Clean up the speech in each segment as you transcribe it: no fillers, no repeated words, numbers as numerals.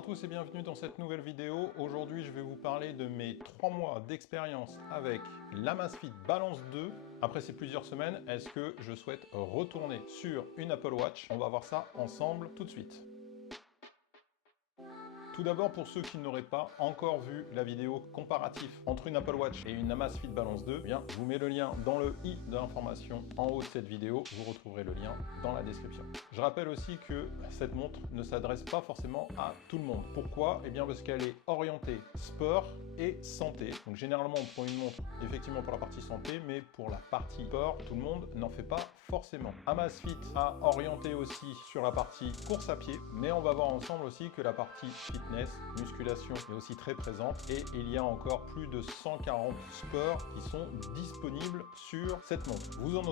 à tous et bienvenue dans cette nouvelle vidéo. Aujourd'hui, je vais vous parler de mes 3 mois d'expérience avec l'Amazfit Balance 2. Après ces plusieurs semaines, est-ce que je souhaite retourner sur une Apple Watch? On va voir ça ensemble tout de suite. Tout d'abord, pour ceux qui n'auraient pas encore vu la vidéo comparatif entre une Apple Watch et une Amazfit Balance 2, eh bien, je vous mets le lien dans le i de l'information en haut de cette vidéo. Vous retrouverez le lien dans la description. Je rappelle aussi que cette montre ne s'adresse pas forcément à tout le monde. Pourquoi? Eh bien, parce qu'elle est orientée sport et santé. Donc, généralement, on prend une montre effectivement pour la partie santé, mais pour la partie sport, tout le monde n'en fait pas forcément. Amazfit a orienté aussi sur la partie course à pied, mais on va voir ensemble aussi que la partie fitness, musculation est aussi très présente et il y a encore plus de 140 sports qui sont disponibles sur cette montre. Vous en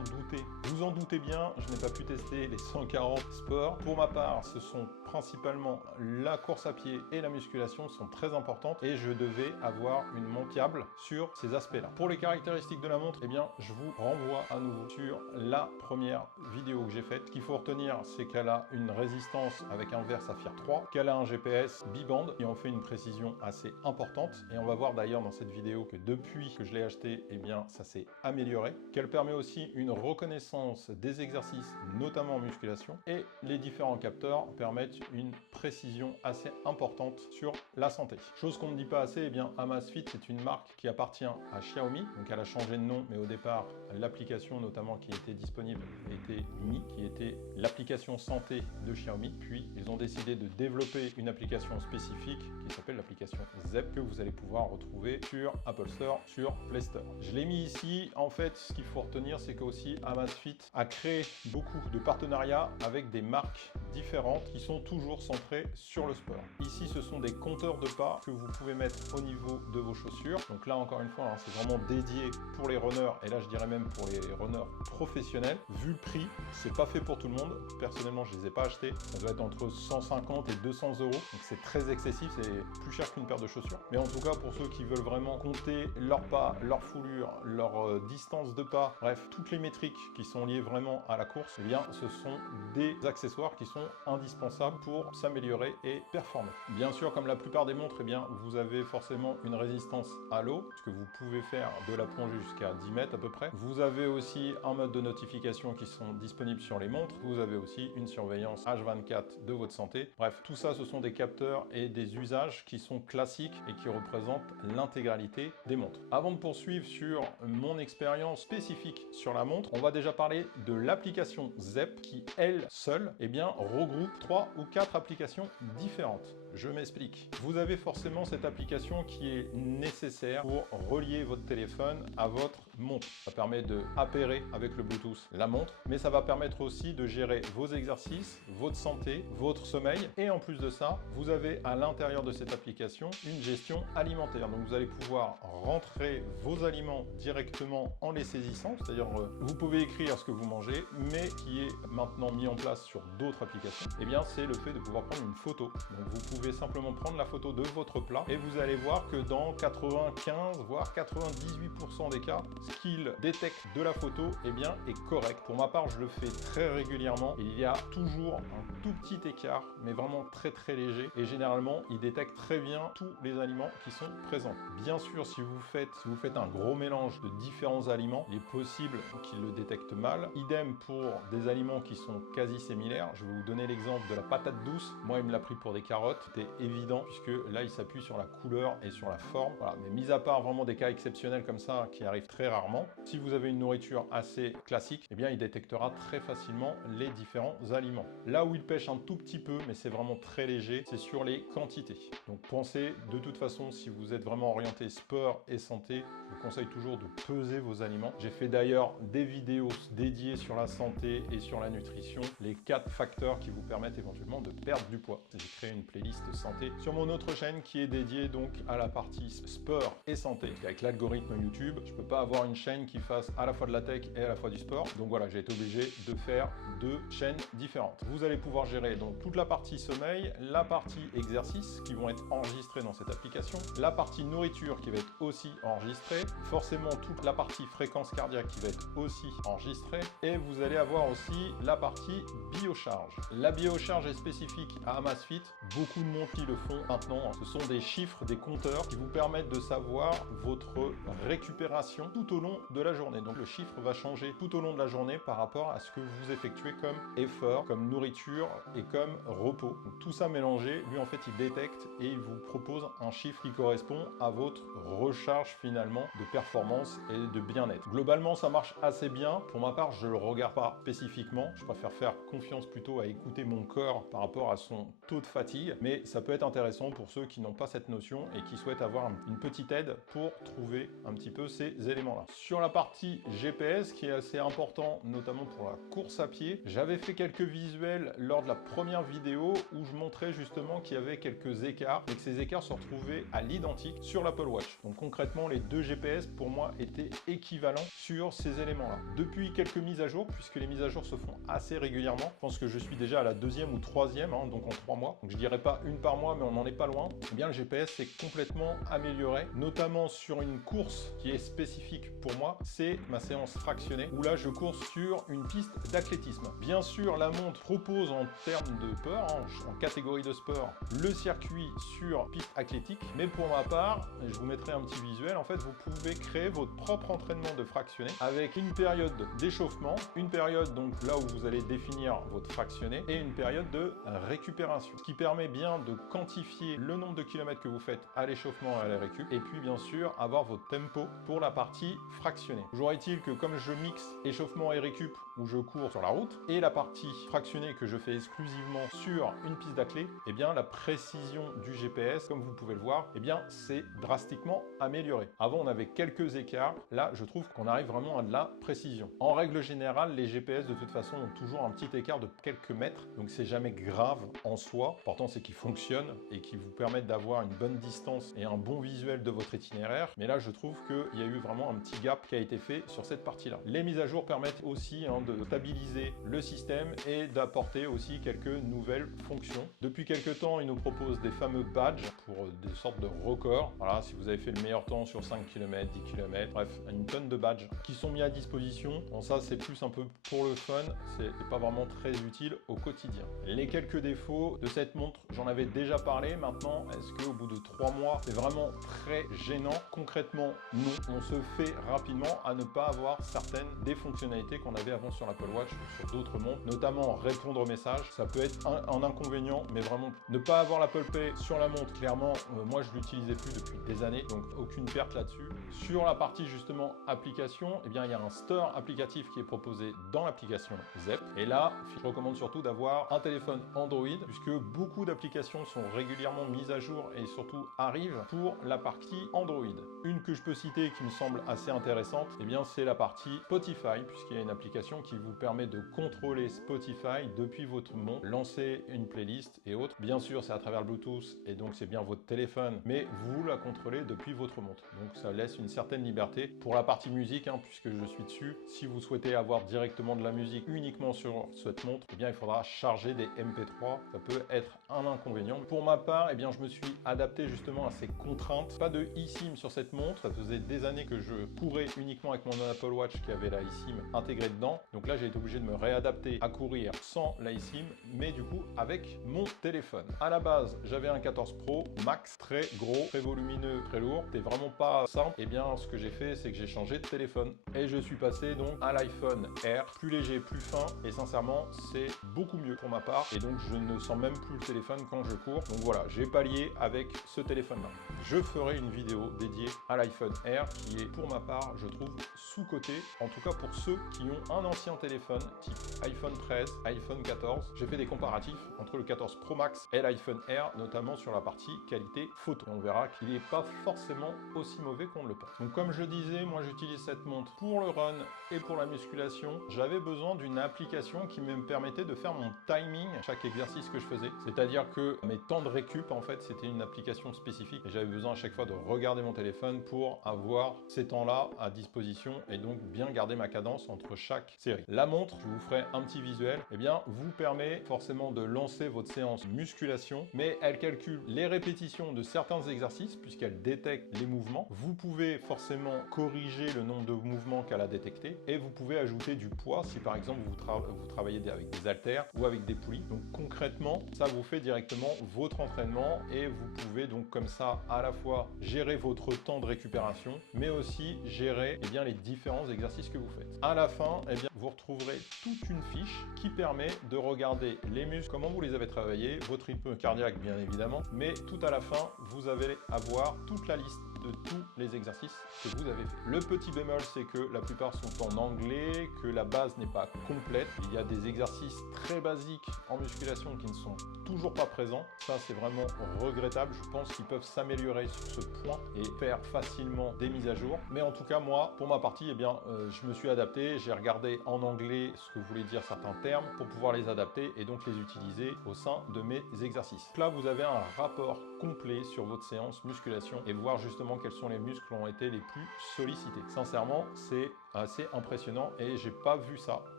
doutez, vous en doutez bien, je n'ai pas pu tester les 140 sports. Pour ma part, ce sont principalement la course à pied et la musculation sont très importantes et je devais avoir une montre fiable sur ces aspects-là. Pour les caractéristiques de la montre, eh bien, je vous renvoie à nouveau sur la première vidéo que j'ai faite. Ce qu'il faut retenir, c'est qu'elle a une résistance avec un verre Saphir 3, qu'elle a un GPS biband qui en fait une précision assez importante. Et on va voir d'ailleurs dans cette vidéo que depuis que je l'ai acheté, eh bien, ça s'est amélioré. Qu'elle permet aussi une reconnaissance des exercices, notamment en musculation. Et les différents capteurs permettent une précision assez importante sur la santé. Chose qu'on ne dit pas assez, eh bien, Amazfit, c'est une marque qui appartient à Xiaomi. Donc elle a changé de nom, mais au départ, l'application notamment qui était disponible était Mi, qui était l'application santé de Xiaomi. Puis ils ont décidé de développer une application spécifique qui s'appelle l'application Zepp que vous allez pouvoir retrouver sur Apple Store, sur Play Store. Je l'ai mis ici. En fait, ce qu'il faut retenir, c'est qu'aussi Amazfit a créé beaucoup de partenariats avec des marques différentes qui sont toujours centrées sur le sport. Ici, ce sont des compteurs de pas que vous pouvez mettre au niveau de vos chaussures. Donc là, encore une fois, hein, c'est vraiment dédié pour les runners et là, je dirais même pour les runners professionnels. Vu le prix, c'est pas fait pour tout le monde. Personnellement, je les ai pas achetés. Ça doit être entre 150 et 200 €. Donc c'est très excessif, c'est plus cher qu'une paire de chaussures. Mais en tout cas, pour ceux qui veulent vraiment compter leurs pas, leur foulure, leur distance de pas, bref, toutes les métriques qui sont liées vraiment à la course, eh bien, ce sont des accessoires qui sont indispensables pour s'améliorer et performer. Bien sûr, comme la plupart des montres, eh bien, vous avez forcément une résistance à l'eau, puisque vous pouvez faire de la plongée jusqu'à 10 mètres à peu près. Vous avez aussi un mode de notification qui sont disponibles sur les montres. Vous avez aussi une surveillance H24 de votre santé. Bref, tout ça, ce sont des capteurs et des usages qui sont classiques et qui représentent l'intégralité des montres. Avant de poursuivre sur mon expérience spécifique sur la montre, on va déjà parler de l'application Zepp qui, elle seule, eh bien, regroupe 3 ou 4 applications différentes. Je m'explique. Vous avez forcément cette application qui est nécessaire pour relier votre téléphone à votre montre. Ça permet de appairer avec le Bluetooth la montre, mais ça va permettre aussi de gérer vos exercices, votre santé, votre sommeil. Et en plus de ça, vous avez à l'intérieur de cette application une gestion alimentaire. Donc vous allez pouvoir rentrer vos aliments directement en les saisissant, c'est-à-dire vous pouvez écrire ce que vous mangez, mais qui est maintenant mis en place sur d'autres applications, eh bien c'est le fait de pouvoir prendre une photo. Donc vous pouvez simplement prendre la photo de votre plat et vous allez voir que dans 95 voire 98% des cas, ce qu'il détecte de la photo eh bien, est correct. Pour ma part, je le fais très régulièrement. Il y a toujours un tout petit écart, mais vraiment très léger. Et généralement, il détecte très bien tous les aliments qui sont présents. Bien sûr, si vous faites un gros mélange de différents aliments, il est possible qu'il le détecte mal. Idem pour des aliments qui sont quasi similaires. Je vais vous donner l'exemple de la patate douce. Moi, il me l'a pris pour des carottes. C'était évident puisque là, il s'appuie sur la couleur et sur la forme. Voilà. Mais mis à part vraiment des cas exceptionnels comme ça qui arrivent très rarement, si vous avez une nourriture assez classique, eh bien, il détectera très facilement les différents aliments. Là où il pêche un tout petit peu, mais c'est vraiment très léger, c'est sur les quantités. Donc pensez, de toute façon, si vous êtes vraiment orienté sport et santé, je vous conseille toujours de peser vos aliments. J'ai fait d'ailleurs des vidéos dédiées sur la santé et sur la nutrition, les 4 facteurs qui vous permettent éventuellement de perdre du poids. J'ai créé une playlist santé sur mon autre chaîne qui est dédiée donc à la partie sport et santé. Avec l'algorithme YouTube, je peux pas avoir une chaîne qui fasse à la fois de la tech et à la fois du sport. Donc voilà, j'ai été obligé de faire 2 chaînes différentes. Vous allez pouvoir gérer donc toute la partie sommeil, la partie exercice qui vont être enregistrés dans cette application, la partie nourriture qui va être aussi enregistrée, forcément toute la partie fréquence cardiaque qui va être aussi enregistrée et vous allez avoir aussi la partie biocharge. La biocharge est spécifique à Amazfit. Beaucoup de montres qui le font maintenant. Ce sont des chiffres, des compteurs qui vous permettent de savoir votre récupération tout au long de la journée. Donc le chiffre va changer tout au long de la journée par rapport à ce que vous effectuez comme effort, comme nourriture et comme repos. Donc, tout ça mélangé, lui en fait il détecte et il vous propose un chiffre qui correspond à votre recharge finalement de performance et de bien-être. Globalement ça marche assez bien. Pour ma part je ne le regarde pas spécifiquement. Je préfère faire confiance plutôt à écouter mon corps par rapport à son taux de fatigue. Mais ça peut être intéressant pour ceux qui n'ont pas cette notion et qui souhaitent avoir une petite aide pour trouver un petit peu ces éléments-là. Sur la partie GPS qui est assez important, notamment pour la course à pied, j'avais fait quelques visuels lors de la première vidéo où je montrais justement qu'il y avait quelques écarts et que ces écarts se retrouvaient à l'identique sur l'Apple Watch. Donc concrètement, les deux GPS pour moi étaient équivalents sur ces éléments-là. Depuis quelques mises à jour, puisque les mises à jour se font assez régulièrement, je pense que je suis déjà à la deuxième ou troisième, donc en 3 mois. Donc je dirais pas une par mois, mais on n'en est pas loin. Eh bien le GPS s'est complètement amélioré, notamment sur une course qui est spécifique pour moi, c'est ma séance fractionnée, où là je cours sur une piste d'athlétisme. Bien sûr, la montre propose en termes de sport, en catégorie de sport, le circuit sur piste athlétique, mais pour ma part, je vous mettrai un petit visuel, en fait vous pouvez créer votre propre entraînement de fractionné avec une période d'échauffement, une période donc là où vous allez définir votre fractionné et une période de récupération, ce qui permet bien de quantifier le nombre de kilomètres que vous faites à l'échauffement et à la récup, et puis bien sûr avoir votre tempo pour la partie fractionnée. Toujours est-il que comme je mixe échauffement et récup où je cours sur la route et la partie fractionnée que je fais exclusivement sur une piste d'athlé, eh bien la précision du GPS, comme vous pouvez le voir, eh bien c'est drastiquement amélioré. Avant on avait quelques écarts, là je trouve qu'on arrive vraiment à de la précision. En règle générale, les GPS de toute façon ont toujours un petit écart de quelques mètres, donc c'est jamais grave en soi. L'important c'est qu'ils fonctionnent et qu'ils vous permettent d'avoir une bonne distance et un bon visuel de votre itinéraire. Mais là je trouve qu'il y a eu vraiment un petit gap qui a été fait sur cette partie-là. Les mises à jour permettent aussi de stabiliser le système et d'apporter aussi quelques nouvelles fonctions. Depuis quelques temps, ils nous proposent des fameux badges pour des sortes de records. Voilà, si vous avez fait le meilleur temps sur 5 km, 10 km, bref, une tonne de badges qui sont mis à disposition. Bon, ça, c'est plus un peu pour le fun, c'est pas vraiment très utile au quotidien. Les quelques défauts de cette montre, j'en avais déjà parlé. Maintenant, est-ce qu'au bout de 3 mois, c'est vraiment très gênant? Concrètement, non. On se fait rapidement à ne pas avoir certaines des fonctionnalités qu'on avait avant sur l'Apple Watch ou sur d'autres montres, notamment répondre aux messages. Ça peut être un inconvénient, mais vraiment ne pas avoir l'Apple Pay sur la montre, clairement, moi je l'utilisais plus depuis des années, donc aucune perte là-dessus. Sur la partie justement application, eh bien il y a un store applicatif qui est proposé dans l'application Zepp. Et là, je recommande surtout d'avoir un téléphone Android, puisque beaucoup d'applications sont régulièrement mises à jour et surtout arrivent pour la partie Android. Une que je peux citer qui me semble assez intéressante, eh bien c'est la partie Spotify, puisqu'il y a une application qui vous permet de contrôler Spotify depuis votre montre, lancer une playlist et autres. Bien sûr, c'est à travers le Bluetooth et donc c'est bien votre téléphone, mais vous la contrôlez depuis votre montre. Donc ça laisse une certaine liberté. Pour la partie musique, puisque je suis dessus, si vous souhaitez avoir directement de la musique uniquement sur cette montre, eh bien il faudra charger des MP3. Ça peut être un inconvénient. Pour ma part, eh bien je me suis adapté justement à ces contraintes. Pas de eSIM sur cette montre. Ça faisait des années que je courais uniquement avec mon Apple Watch qui avait la eSIM intégrée dedans. Donc là, j'ai été obligé de me réadapter à courir sans la eSIM, mais du coup avec mon téléphone. À la base, j'avais un 14 Pro Max, très gros, très volumineux, très lourd. C'était vraiment pas simple. Et bien, ce que j'ai fait, c'est que j'ai changé de téléphone et je suis passé donc à l'iPhone Air, plus léger, plus fin. Et sincèrement, c'est beaucoup mieux pour ma part. Et donc, je ne sens même plus le téléphone quand je cours. Donc voilà, j'ai pallié avec ce téléphone-là. Je ferai une vidéo dédiée à l'iPhone Air qui est, pour ma part, je trouve sous-coté. En tout cas, pour ceux qui ont un ancien téléphone type iPhone 13, iPhone 14. J'ai fait des comparatifs entre le 14 Pro Max et l'iPhone Air, notamment sur la partie qualité photo. On verra qu'il n'est pas forcément aussi mauvais qu'on le pense. Donc comme je disais, moi j'utilise cette montre pour le run et pour la musculation. J'avais besoin d'une application qui me permettait de faire mon timing à chaque exercice que je faisais. C'est-à-dire que mes temps de récup, en fait, c'était une application spécifique et j'avais besoin à chaque fois de regarder mon téléphone pour avoir ces temps-là à disposition et donc bien garder ma cadence entre chaque série. La montre, je vous ferai un petit visuel, eh bien, vous permet forcément de lancer votre séance musculation, mais elle calcule les répétitions de certains exercices puisqu'elle détecte les mouvements. Vous pouvez forcément corriger le nombre de mouvements qu'elle a détecté et vous pouvez ajouter du poids si par exemple vous travaillez avec des haltères haltères ou avec des poulies. Donc concrètement, ça vous fait directement votre entraînement et vous pouvez donc comme ça à la fois gérer votre temps de récupération, mais aussi gérer les différents exercices que vous faites. À la fin, vous retrouverez toute une fiche qui permet de regarder les muscles, comment vous les avez travaillés, votre rythme cardiaque bien évidemment, mais tout à la fin, vous allez avoir toute la liste de tous les exercices que vous avez fait. Le petit bémol, c'est que la plupart sont en anglais, que la base n'est pas complète. Il y a des exercices très basiques en musculation qui ne sont toujours pas présents. Ça, c'est vraiment regrettable. Je pense qu'ils peuvent s'améliorer sur ce point et faire facilement des mises à jour. Mais en tout cas, moi, pour ma partie, je me suis adapté. J'ai regardé en anglais ce que voulaient dire certains termes pour pouvoir les adapter et donc les utiliser au sein de mes exercices. Donc là, vous avez un rapport complet sur votre séance musculation et voir justement quels sont les muscles qui ont été les plus sollicités. Sincèrement, c'est assez impressionnant et j'ai pas vu ça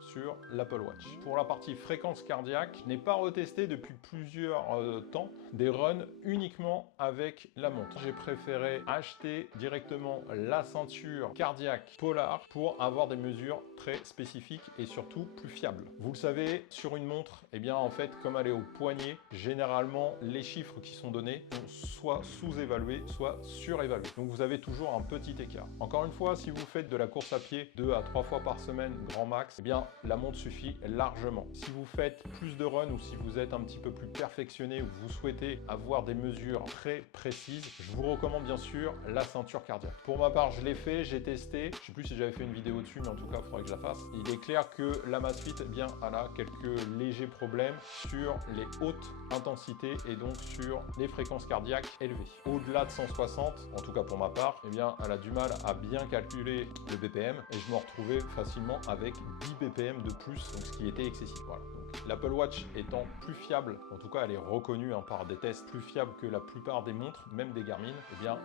sur l'Apple Watch. Pour la partie fréquence cardiaque, je n'ai pas retesté depuis plusieurs temps des runs uniquement avec la montre. J'ai préféré acheter directement la ceinture cardiaque Polar pour avoir des mesures très spécifiques et surtout plus fiables. Vous le savez, sur une montre, en fait, comme elle est au poignet, généralement les chiffres qui sont donnés sont soit sous-évalués, soit surévalués. Donc vous avez toujours un petit écart. Encore une fois, si vous faites de la course à pied 2 à 3 fois par semaine, grand max, la montre suffit largement. Si vous faites plus de run ou si vous êtes un petit peu plus perfectionné ou vous souhaitez avoir des mesures très précises, je vous recommande bien sûr la ceinture cardiaque. Pour ma part, je l'ai fait, j'ai testé. Je ne sais plus si j'avais fait une vidéo dessus, mais en tout cas, il faudrait que je la fasse. Il est clair que l'Amazfit, elle a quelques légers problèmes sur les hautes intensités et donc sur les fréquences cardiaques élevées. Au-delà de 160, en tout cas pour ma part, elle a du mal à bien calculer le BPM et je me retrouvais facilement avec 10 BPM de plus, donc ce qui était excessif. Voilà. L'Apple Watch étant plus fiable, en tout cas elle est reconnue par des tests plus fiables que la plupart des montres, même des Garmin,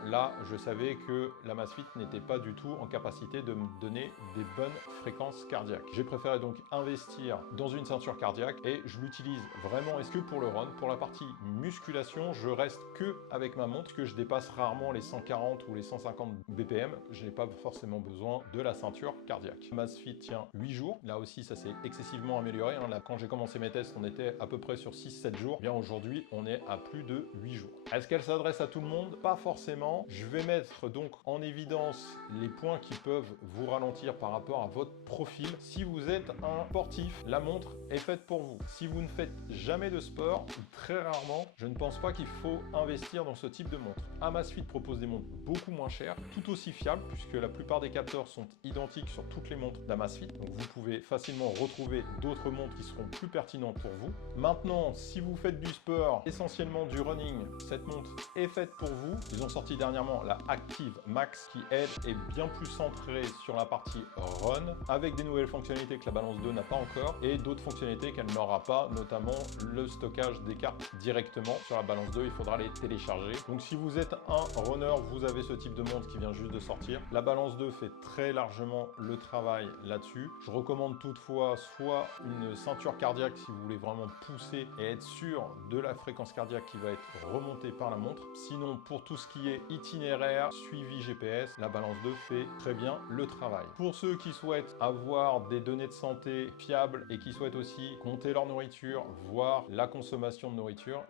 là je savais que l'Amazfit n'était pas du tout en capacité de me donner des bonnes fréquences cardiaques. J'ai préféré donc investir dans une ceinture cardiaque et je l'utilise vraiment est-ce que pour le run. Pour la partie musculation, je reste que avec ma montre, que je dépasse rarement les 140 ou les 150 BPM, je n'ai pas forcément besoin de la ceinture cardiaque. Amazfit tient 8 jours, là aussi ça s'est excessivement amélioré. Là, quand j'ai commencé mes tests, on était à peu près sur 6-7 jours. Aujourd'hui, on est à plus de 8 jours. Est-ce qu'elle s'adresse à tout le monde? Pas forcément. Je vais mettre donc en évidence les points qui peuvent vous ralentir par rapport à votre profil. Si vous êtes un sportif, la montre est faite pour vous. Si vous ne faites jamais de sport, ou très rarement, je ne pense pas qu'il faut investir dans ce type de montre. Amazfit propose des montres beaucoup moins chères, tout aussi fiables, puisque la plupart des capteurs sont identiques sur toutes les montres d'Amazfit. Donc vous pouvez facilement retrouver d'autres montres qui seront plus pertinentes pour vous. Maintenant, si vous faites du sport, essentiellement du running, cette montre est faite pour vous. Ils ont sorti dernièrement la Active Max qui, elle, est bien plus centrée sur la partie run, avec des nouvelles fonctionnalités que la Balance 2 n'a pas encore et d'autres fonctionnalités qu'elle n'aura pas, notamment le stockage des cartes directement sur la Balance 2. Il faudra les télécharger. Donc si vous êtes un runner, vous avez ce type de montre qui vient juste de sortir. La Balance 2 fait très largement le travail là-dessus. Je recommande toutefois soit une ceinture cardiaque si vous voulez vraiment pousser et être sûr de la fréquence cardiaque qui va être remontée par la montre. Sinon, pour tout ce qui est itinéraire, suivi GPS, la Balance 2 fait très bien le travail. Pour ceux qui souhaitent avoir des données de santé fiables et qui souhaitent aussi compter leur nourriture, voir la consommation de nourriture,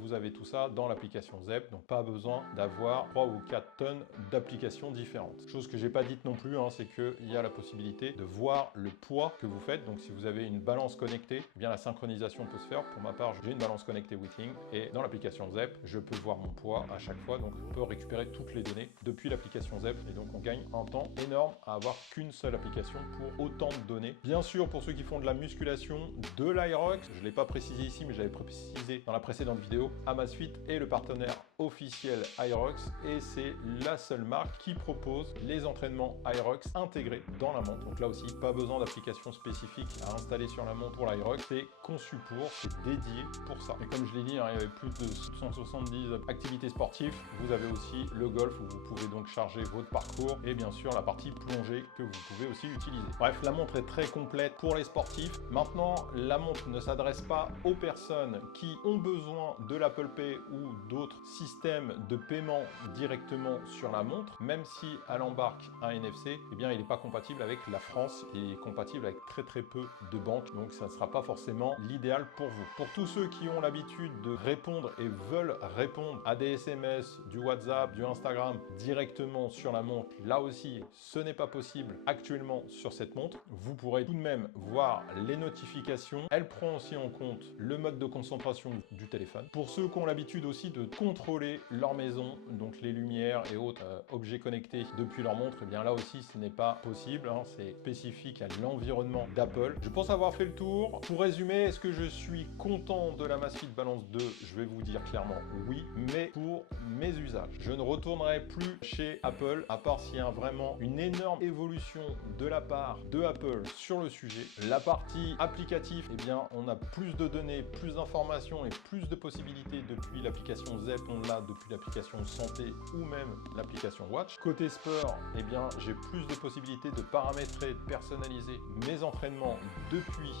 vous avez tout ça dans l'application Zepp. Donc pas besoin d'avoir 3 ou 4 tonnes d'applications différentes. Chose que j'ai pas dite non plus, c'est qu'il y a la possibilité de voir le poids que vous faites. Donc si vous avez une balance connectée, la synchronisation peut se faire. Pour ma part, j'ai une balance connectée Withings et dans l'application Zepp, je peux voir mon poids à chaque fois. Donc on peut récupérer toutes les données depuis l'application Zepp et donc on gagne un temps énorme à avoir qu'une seule application pour autant de données. Bien sûr, pour ceux qui font de la musculation, de l'Aerox, je ne l'ai pas précisé ici, mais j'avais précisé dans la précédente vidéo, Amazfit est le partenaire officiel Aerox et c'est la seule marque qui propose les entraînements Aerox intégrés dans la montre. Donc là aussi, pas besoin d'application spécifique à installer sur la montre pour l'Aerox, c'est conçu pour, c'est dédié pour ça. Et comme je l'ai dit, il y avait plus de 170 activités sportives. Vous avez aussi le golf où vous pouvez donc charger votre parcours et bien sûr la partie plongée que vous pouvez aussi utiliser. Bref, la montre est très complète pour les sportifs. Maintenant, la montre ne s'adresse pas aux personnes qui ont besoin de l'Apple Pay ou d'autres systèmes de paiement directement sur la montre, même si elle embarque un NFC, il n'est pas compatible avec la France et est compatible avec très peu de banques, donc ça ne sera sera pas forcément l'idéal pour vous. Pour tous ceux qui ont l'habitude de répondre et veulent répondre à des SMS, du WhatsApp, du Instagram directement sur la montre, là aussi, ce n'est pas possible actuellement sur cette montre. Vous pourrez tout de même voir les notifications. Elle prend aussi en compte le mode de concentration du téléphone. Pour ceux qui ont l'habitude aussi de contrôler leur maison, donc les lumières et autres objets connectés depuis leur montre, eh bien là aussi, ce n'est pas possible. Hein, c'est spécifique à l'environnement d'Apple. Je pense avoir fait le tour. Pour résumer, est-ce que je suis content de la Amazfit Balance 2? Je vais vous dire clairement oui, mais pour mes usages. Je ne retournerai plus chez Apple, à part s'il y a vraiment une énorme évolution de la part de Apple sur le sujet. La partie applicative, eh bien, on a plus de données, plus d'informations et plus de possibilités depuis l'application Zepp, on l'a depuis l'application Santé ou même l'application Watch. Côté sport, eh bien, j'ai plus de possibilités de paramétrer, de personnaliser mes entraînements depuis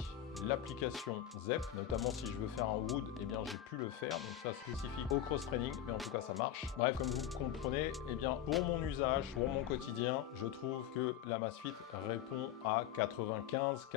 l'application Zepp, notamment si je veux faire un wood, eh bien j'ai pu le faire, donc ça spécifique au cross training, mais en tout cas ça marche. Bref, comme vous comprenez, eh bien pour mon usage, pour mon quotidien, je trouve que l'Amazfit répond à 95-98%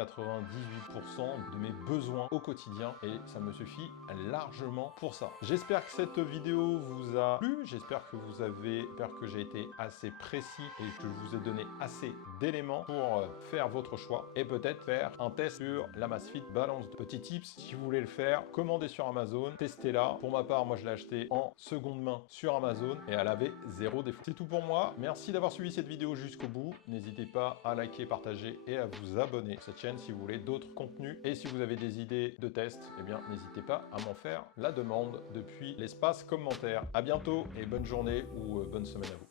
de mes besoins au quotidien et ça me suffit largement pour ça. J'espère que cette vidéo vous a plu, j'espère que j'ai été assez précis et que je vous ai donné assez d'éléments pour faire votre choix et peut-être faire un test sur l'Amazfit Balance 2. Petit tips, si vous voulez le faire, commandez sur Amazon, testez-la. Pour ma part, moi je l'ai acheté en seconde main sur Amazon et elle avait 0 défaut. C'est tout pour moi. Merci d'avoir suivi cette vidéo jusqu'au bout. N'hésitez pas à liker, partager et à vous abonner à cette chaîne si vous voulez d'autres contenus. Et si vous avez des idées de tests, eh bien n'hésitez pas à m'en faire la demande depuis l'espace commentaire. À bientôt et bonne journée ou bonne semaine à vous.